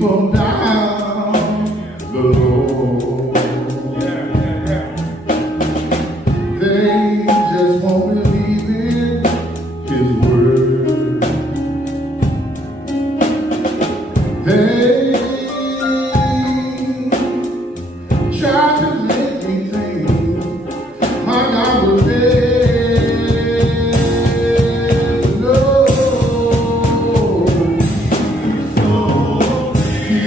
people down the Lord. They just won't believe in His word. They try to make me think my God was dead. No, He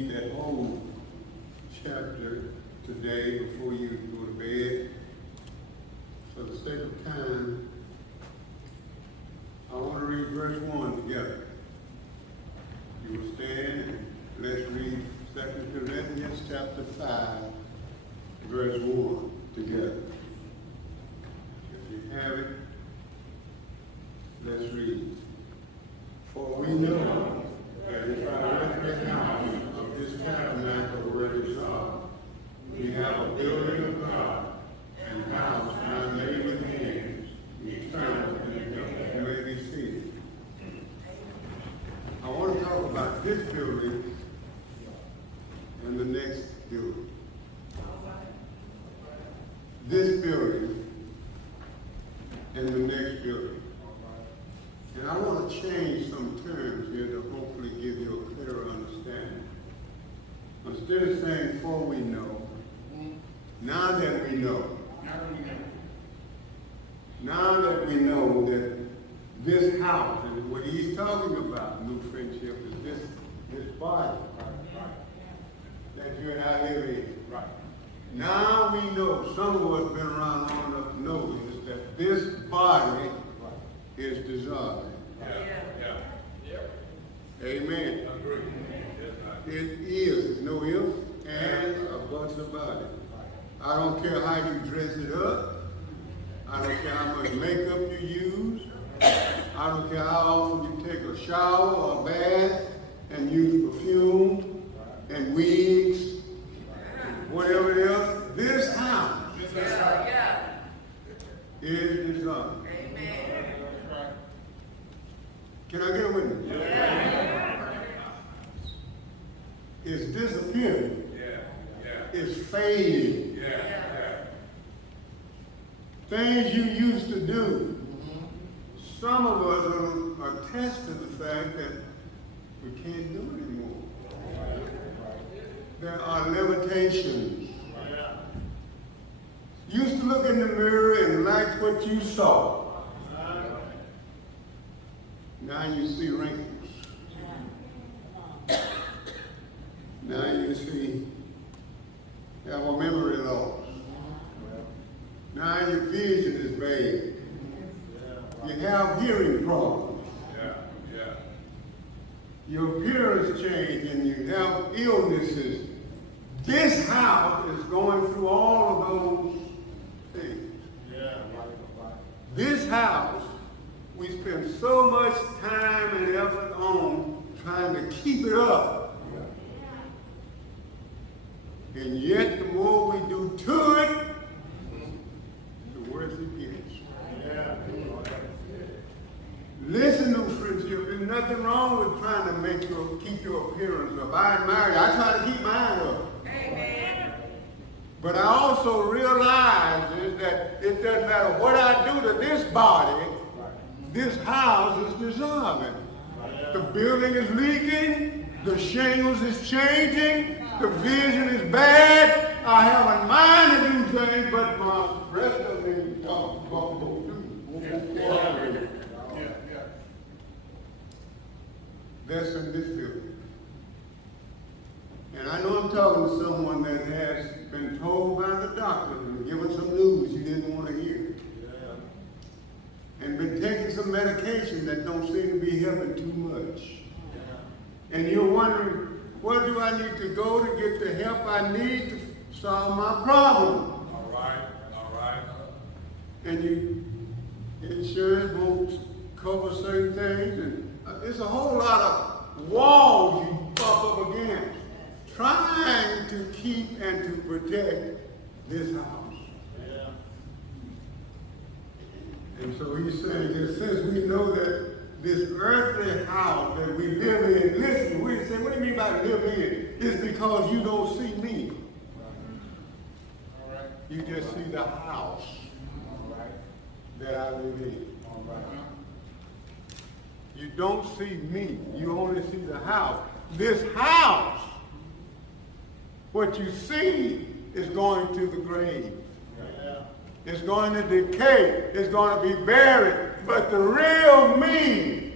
read that whole chapter today before you go to bed. For the sake of time, I want to read verse 1 together. You will stand and let's read 2 Corinthians chapter 5, verse 1 together. If you have it, let's read. For we know that if our earthly house of this tabernacle were dissolved, we have a building of God, and house not made with hands, eternal in heaven. You may be seated. I want to talk about this building and the next building. This building and the next building. And I want to change some terms here to hopefully give you a clearer understanding. Instead of saying, for we know, now that we know. Now that we know that this house, and what he's talking about, new friendship, is this body that you and I live in. Right. Now we know, some of us been around long enough to know this, that this body is dissolving. Amen. It is. There's no if and a buts about it. I don't care how you dress it up. I don't care how much makeup you use. I don't care how often you take a shower or a bath and use perfume and wigs, whatever else. This house is dissolved. Can I get a witness? It's disappearing. It's fading. Things you used to do. Some of us are attest to the fact that we can't do it anymore. There are limitations. You used to look in the mirror and like what you saw. Now you see wrinkles. Now you see have a memory loss. Now your vision is vague. You have hearing problems. Your appearance changed and you have illnesses. This house is going through all of those things. This house, we spend so much time and effort on trying to keep it up. And yet, the more we do to it, the worse it gets. Listen to friendship. There's nothing wrong with trying to keep your appearance up. I admire you. I try to keep mine up. Amen. But I also realize is that it doesn't matter what I do to this body, this house is dissolving. The building is leaking. The shingles is changing. The vision is bad. I have a mind to do things, but my rest of me won't do. That's in this building. And I know I'm talking to someone that has been told by the doctor and given some news you didn't want to hear. And been taking some medication that don't seem to be helping too much. And you're wondering, where do I need to go to get the help I need to solve my problem? All right. And insurance won't cover certain things, and there's a whole lot of walls you bump up against, trying to keep and to protect this house. And so he's saying that since we know that this earthly house that we live in, listen, we say, what do you mean by live in? It's because you don't see me. You just see the house that I live in. You don't see me. You only see the house. This house, what you see is going to the grave. It's going to decay. It's going to be buried. But the real me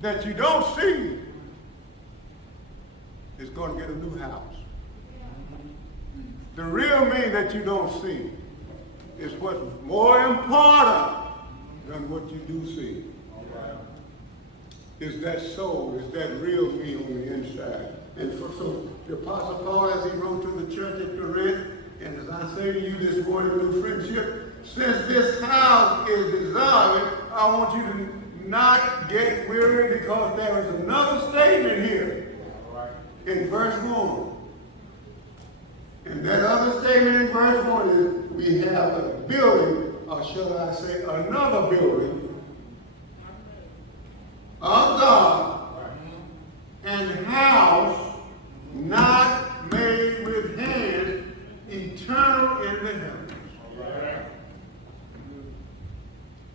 that you don't see is going to get a new house. The real me that you don't see is what's more important than what you do see. Is that soul, is that real me on the inside. And so the Apostle Paul, as he wrote to the church at Corinth, and as I say to you this morning, new friendship, since this house is dissolving, I want you to not get weary, because there is another statement here in verse 1. And that other statement in verse 1 is we have a building, or shall I say another building, of God, and house not made with hands, eternal in the heavens.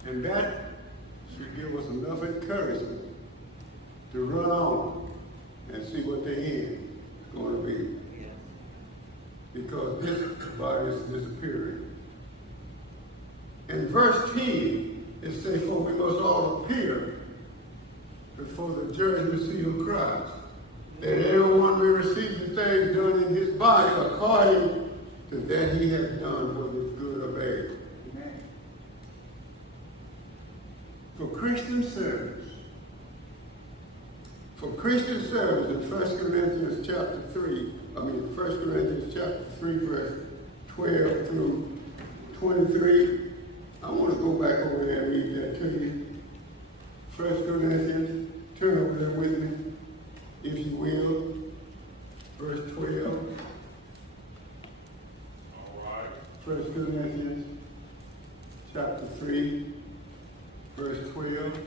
And that should give us enough encouragement to run on and see what the end is going to be. Because this body is disappearing. In verse 10, it says, for we must all appear before the judgment seat of Christ, that everyone may receive the things done in his body according to that he has done, whether it's good or bad. Amen. For Christian service, in 1 Corinthians chapter 3, verse 12 through 23, I want to go back over there and read that to you. 1 Corinthians, turn over there with me, if you will, verse 12. All right. 1 Corinthians, chapter 3, verse 12.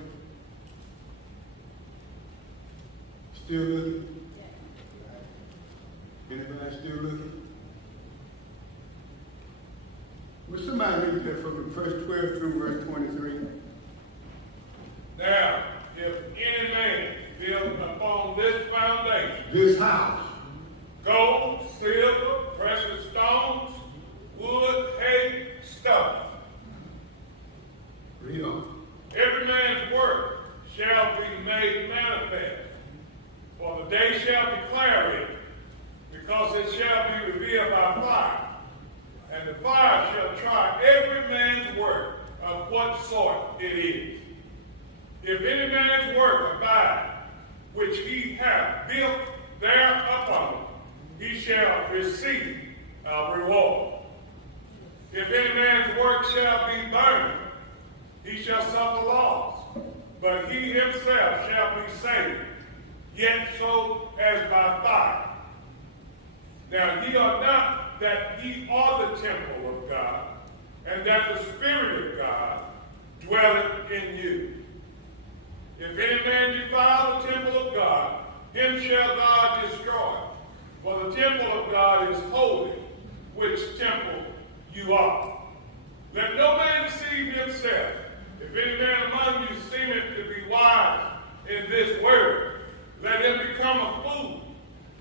Still looking? Anybody still looking? Will somebody read that from verse 12 through verse 23? Now, if any man build upon this foundation, This house, gold, silver, precious stones, wood, hay, stuff, read on. every man's work shall be made manifest, for the day shall declare it, because it shall be revealed by fire. And the fire shall try every man's work of what sort it is. If any man's work abide, which he hath built thereupon, he shall receive a reward. If any man's work shall be burned, he shall suffer loss, but he himself shall be saved, yet so as by fire. Now ye are not that ye are the temple of God, and that the Spirit of God dwelleth in you. If any man defile the temple of God, him shall God destroy. For the temple of God is holy, which temple you are. Let no man deceive himself. If any man among you seemeth to be wise in this word, let him become a fool,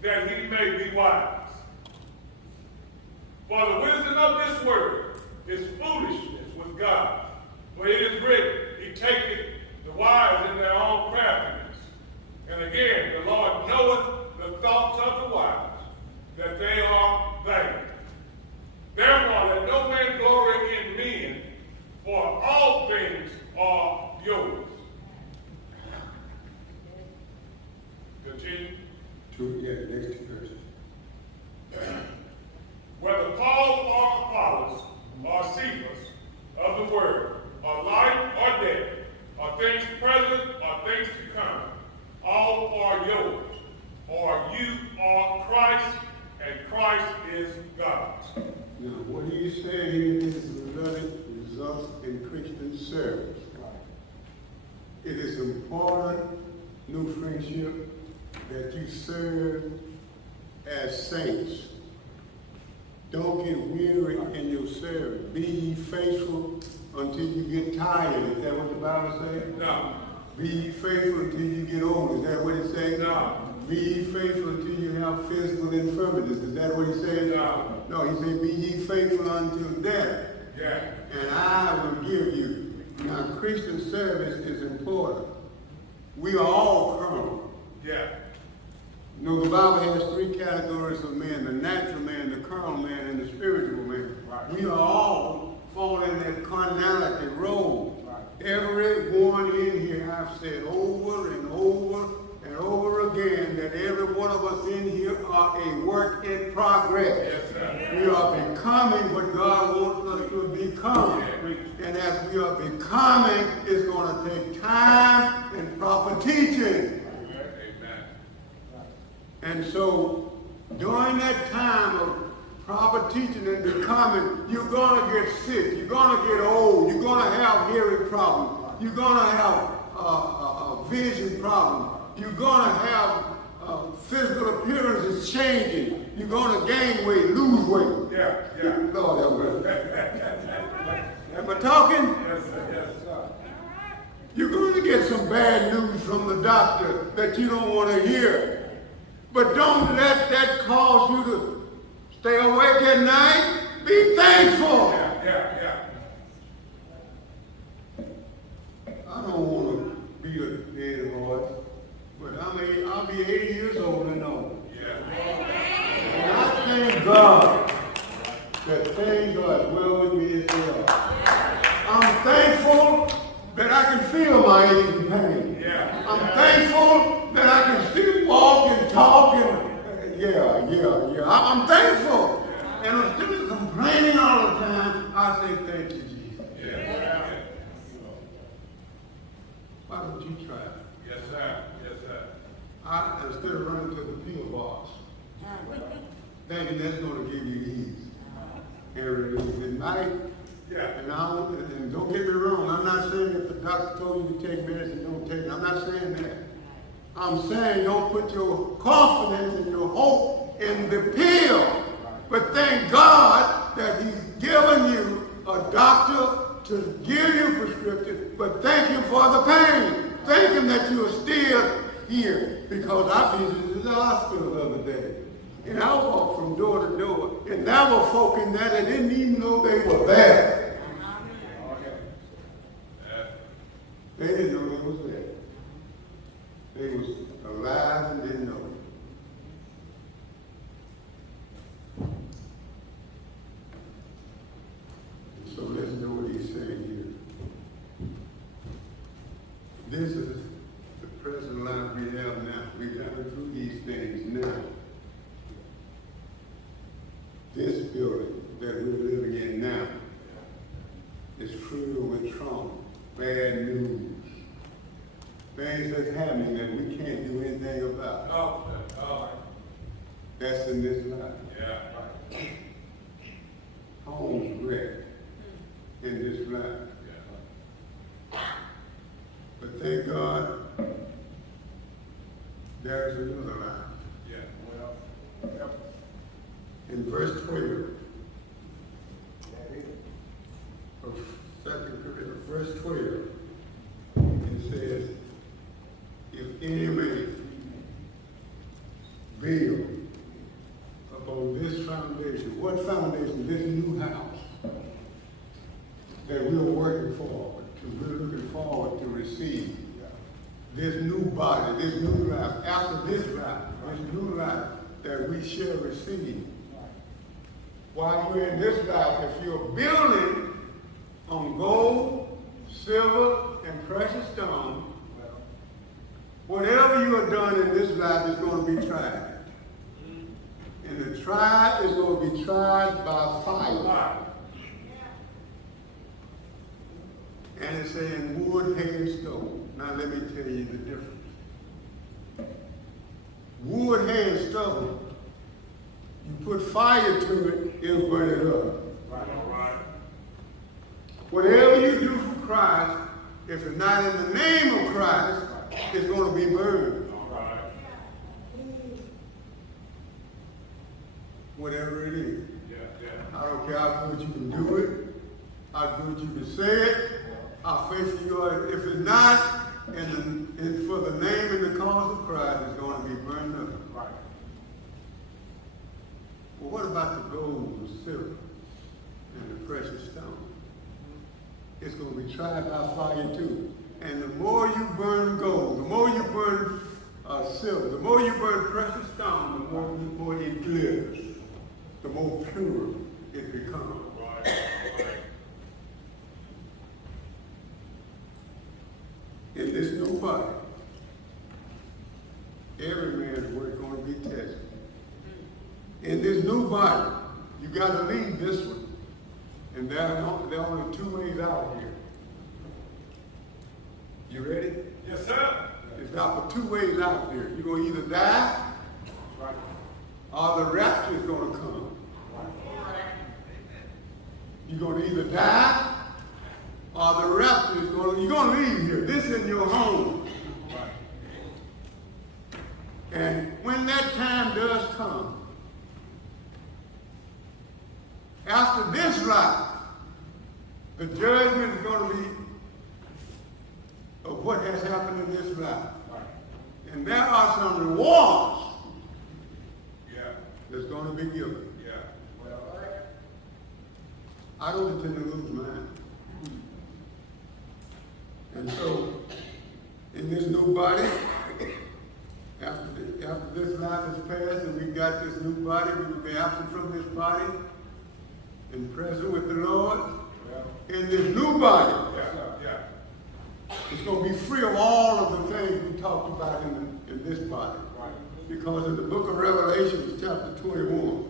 that he may be wise. For the wisdom of this word is foolishness with God. For it is written, he taketh the wise in their own craftiness. And again, the Lord knoweth the thoughts of the wise, that they are vain. Therefore, let no man glory in men, for all things are yours. Continue. Next verse. Whether Paul or Apollos or Cephas of the word, or life or death, or things present or things to come, all are yours. Or you are Christ, and Christ is God's. Now, what he's saying here is results in Christian service. It is important, new friendship, that you serve as saints. Don't get weary in your service. Be ye faithful until you get tired. Is that what the Bible says? No. Be ye faithful until you get old. Is that what it says? No. Be ye faithful until you have physical infirmities. Is that what he says? No. No, he said, be ye faithful until death. Yeah. And I will give you. Now, Christian service is important. We are all carnal. Yeah. You know, the Bible has three categories of men: the natural man, the carnal man, and the spiritual man. Right. We are all falling in that carnality road. Everyone in here, I've said over and over and over again, that every one of us in here are a work in progress. Yes, sir. We are becoming what God wants us to become. And as we are becoming, it's going to take time and proper teaching. Amen. And so, during that time of proper teaching and becoming, you're going to get sick, you're going to get old, you're going to have hearing problems, you're going to have vision problems, you're going to have physical appearances changing, you're going to gain weight, lose weight. Yeah. Lord have mercy. Am I talking? Yes, sir. Yes, sir. You're going to get some bad news from the doctor that you don't want to hear. But don't let that cause you to stay awake at night. Be thankful. Yeah. I don't want to be a dead horse, but I'll be 80 years old and old. Yeah. And I thank God that things are as well with me as they are. I'm thankful that I can feel my aches and pain. Yeah. I'm thankful that I can still walk and talk and I'm thankful. And instead of complaining all the time, I say thank you, Jesus. Yeah. Why don't you try it? Yes, sir. Yes, sir. Instead of running to the pill box, thinking that's going to give you ease and relief at night. Yeah. And don't get me wrong, I'm not saying if the doctor told you to take medicine, don't take it. I'm not saying that. I'm saying don't put your confidence and your hope in the pill. But thank God that He's given you a doctor to give you prescription, but thank Him for the pain. Thank Him that you are still here. Because I visited the hospital the other day. And I walked from door to door, and there were folk in there that didn't even know they were there. They didn't know they was there. They was alive and didn't know. And so listen to what he's saying here. This is the present life we have now. We got to do these things now. This building that we're living in now is filled with trauma, bad news, things that's happening that we can't do anything about. Oh. That's in this life. Yeah. Homes wrecked in this life. Yeah. But thank God there is another life. Yeah. Well. In verse 12 of 2 Corinthians, verse 12, it says, if any man build upon this foundation, what foundation? This new house that we're working forward to, we're looking forward to receive. This new body, this new life, after this life, this new life that we shall receive. While you're in this life, if you're building on gold, silver, and precious stone, whatever you have done in this life is going to be tried. And the trial is going to be tried by fire. And it's saying wood, hay, and stone. Now let me tell you the difference. Wood, hay, and stone, you put fire to it, it'll burn it up. Right. Whatever you do for Christ, if it's not in the name of Christ, it's going to be burned. All right. Whatever it is. Yeah. I don't care how good you can do it, how good you can say it, how faithful you are. If it's not for the name and the cause of Christ, it's going to be burned up. Right. Well, what about the gold, the silver, and the precious stone? It's going to be tried by fire too. And the more you burn gold, the more you burn silver. The more you burn precious stone, the more it glitters. The more pure it becomes. Right. In this new body, every man's work is going to be tested. In this new body, you got to leave this one. And there are only two ways out here. You ready? Yes, sir. There's not two ways out here. You're going to either die, or the rapture is going to come. You're going to either die, or the rapture is going to, you're going to leave here. This is your home. And when that time does come, after this life, the judgment is going to be of what has happened in this life. And there are some rewards that's going to be given. I don't intend to lose mine. And so, in this new body, after this life is passed and we've got this new body, we will be absent from this body and present with the Lord. In this new body, it's going to be free of all of the things we talked about in this body. Because in the book of Revelation, chapter 21,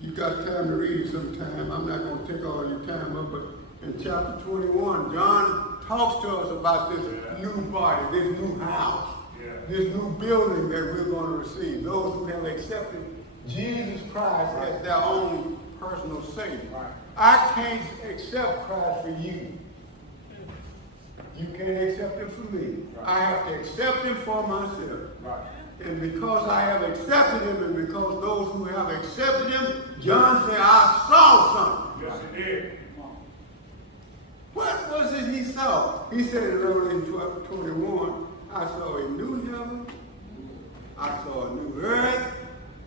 you got time to read it sometime. I'm not going to take all your time up, but in chapter 21, John talks to us about this new body, this new house, this new building that we're going to receive. Those who have accepted Jesus Christ as their own personal Savior. I can't accept Christ for you. You can't accept him for me. I have to accept him for myself. And because I have accepted him, and because those who have accepted him, John said, I saw something. Yes, he did. What was it he saw? He said in Revelation 12:21, I saw a new heaven, I saw a new earth,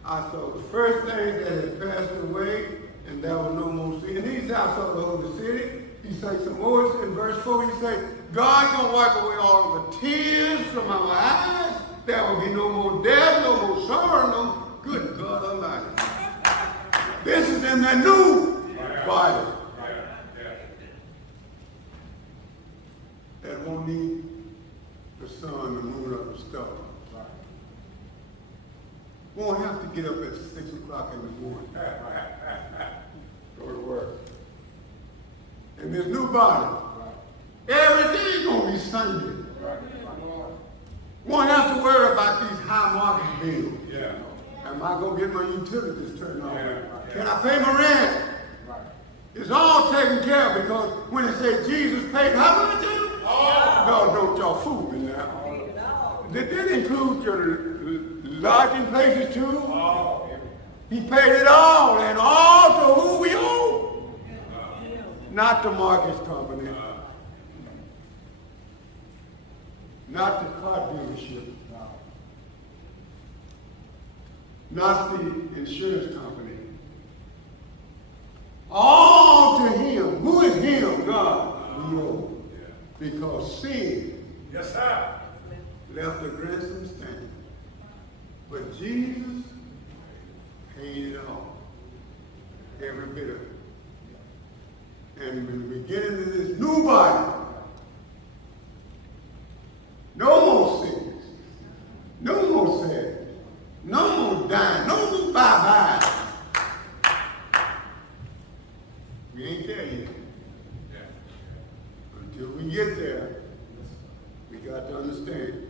I saw the first things that had passed away, and there was no more sin. And he said, I saw the holy city. He said some more in verse 4, he said, God gonna wipe away all of the tears from our eyes. There will be no more death, no more sorrow, no good God Almighty. This is in the new body. That won't need the sun, the moon, or the stars. Won't have to get up at 6 o'clock in the morning. Go to work. In this new body, every day is going to be Sunday. Won't have to worry about these high market bills. Am I going to get my utilities turned on? Can I pay my rent? It's all taken care of, because when it says Jesus paid how much? No, don't y'all fool me now. Did that include your lodging places too? He paid it all, and all to who we owe. Not the mortgage company. Not the car dealership. Not the insurance company. All to him. Who is him? God. We owe. Because sin left the ransom standing. But Jesus paid it all. Every bit of it. And when we get into this new body, no more sins, no more sadness, no more dying, no more bye-bye. We ain't there yet. Until we get there, we got to understand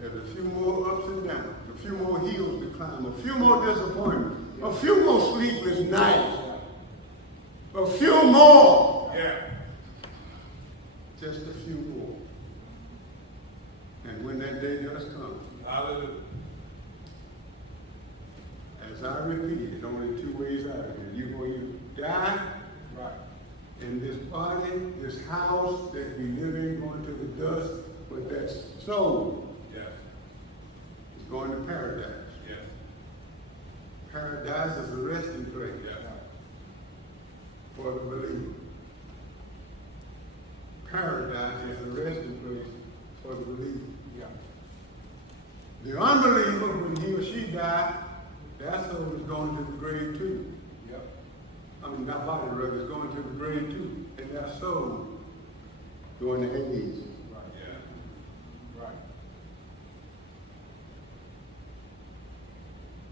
there's a few more ups and downs, a few more hills to climb, a few more disappointments, a few more sleepless nights, a few more. Just a few more. And when that day does come, Hallelujah. as I repeated, only two ways out of here. You're going to die in this body, this house that we live in, going to the dust, but that soul is going to paradise. Paradise is a resting place for the believer. Paradise is a resting place for the believer. die, that soul is going to the grave too. Yep. I mean, that body rather is going to the grave too. And that soul going to Hades. Right. Yeah. Right.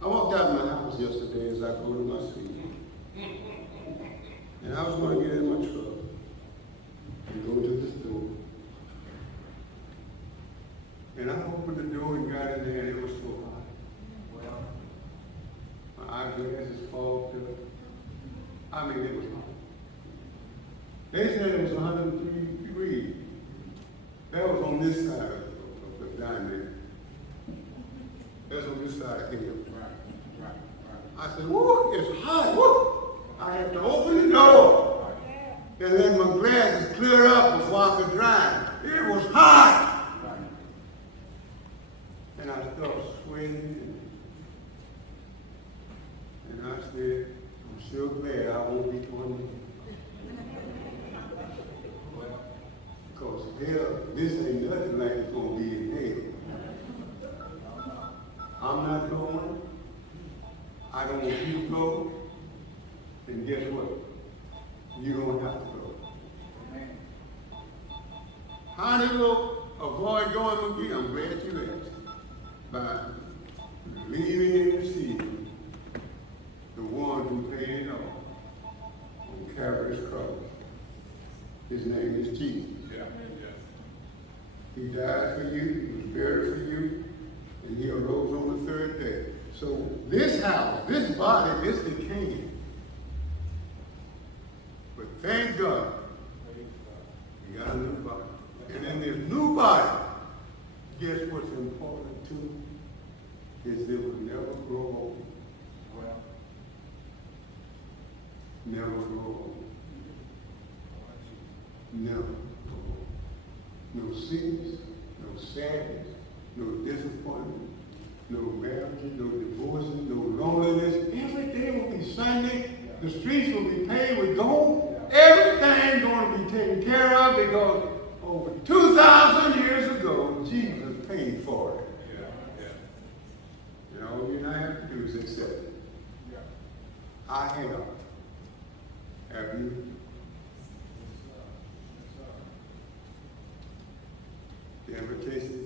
I walked out of my house yesterday as I go to my seat. And I was going to get in my truck and go to the store. And I opened the door and got in there and it was so hot. Well, My eyeglasses fogged up. I mean, it was hot. They said it was 103 degrees. That was on this side of the diamond. That's on this side of here. right. I said, woo, it's hot, woo. I had to open the door. And then my glasses cleared up before I could drive. It was hot. Right. And I started sweating. And I said, I'm sure glad I won't be going there. Well, Because hell, this ain't nothing like it's going to be in hell. I'm not going. I don't want you to go. And guess what? You don't have to go. amen. How do you avoid going again? I'm glad you asked. By believing and receiving the one who paid it all on Calvary's cross. His name is Jesus. Yeah. Yeah. He died for you, he was buried for you, and he arose on the third day. So this house, this body, this decaying. But thank God, we got a new body. And in this new body, guess what's important too? Is it will never grow old. Well, Never grow old. Never grow old. No sickness, no sadness, no disappointment, no marriage, no divorcing, no loneliness. Every day will be Sunday. The streets will be paved with gold. Everything's going to be taken care of because over 2,000 years ago, Jesus paid for it. Yeah. Yeah. And all you and I have to do is accept it. yeah. I have. Have you? The invitation